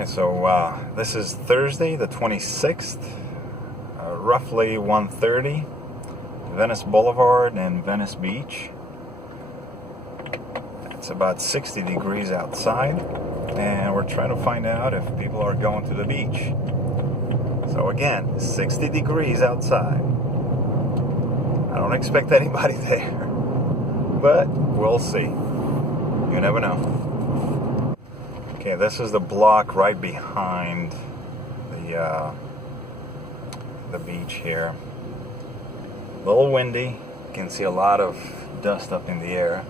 Okay, so this is Thursday the 26th, roughly 1:30, Venice Boulevard in Venice Beach. It's about 60 degrees outside, and we're trying to find out if people are going to the beach. So again, 60 degrees outside. I don't expect anybody there, but we'll see. You never know. Okay, this is the block right behind the beach here. A little windy. You can see a lot of dust up in the air.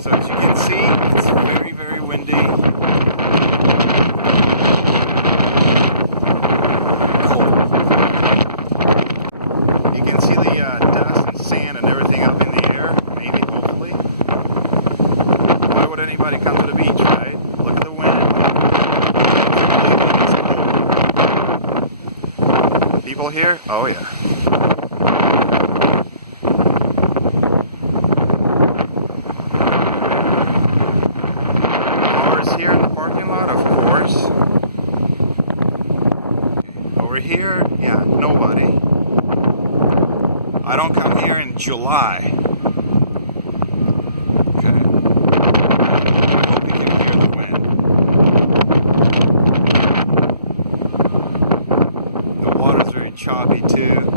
So as you can see, it's very, very windy. Cold. You can see the dust and sand and everything up in the air. Maybe, hopefully. Why would anybody come to the beach, right? Look at the wind. It's cold. People here? Oh yeah. Cars here in the parking lot, of course. Over here, yeah, nobody. I don't come here in July. Okay. I hope you can hear the wind. The water's very choppy too.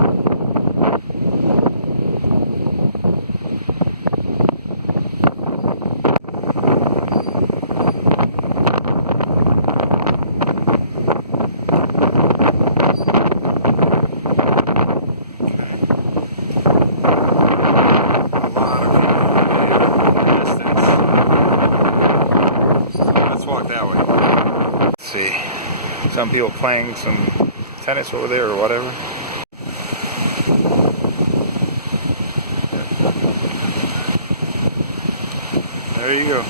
That way. Let's see. Some people playing some tennis over there or whatever. There you go.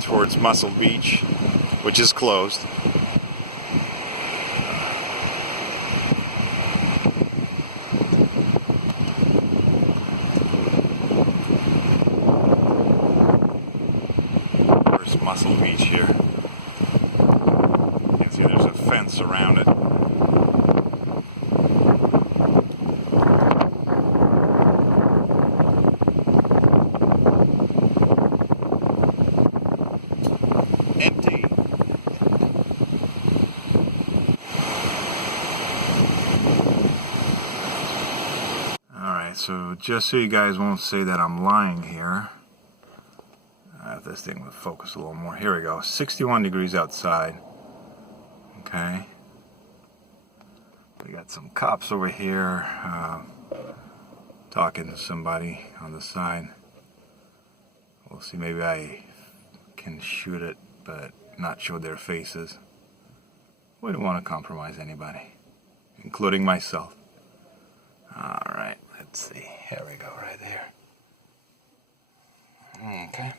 Towards Muscle Beach, which is closed. There's Muscle Beach here. You can see there's a fence around it. Empty. Alright, so just so you guys won't say that I'm lying here, this thing will focus a little more. Here we go. 61 degrees outside. Okay. We got some cops over here talking to somebody on the side. We'll see, maybe I can shoot it but not show their faces. We don't want to compromise anybody, including myself. Alright, let's see. Here we go, right there. Okay.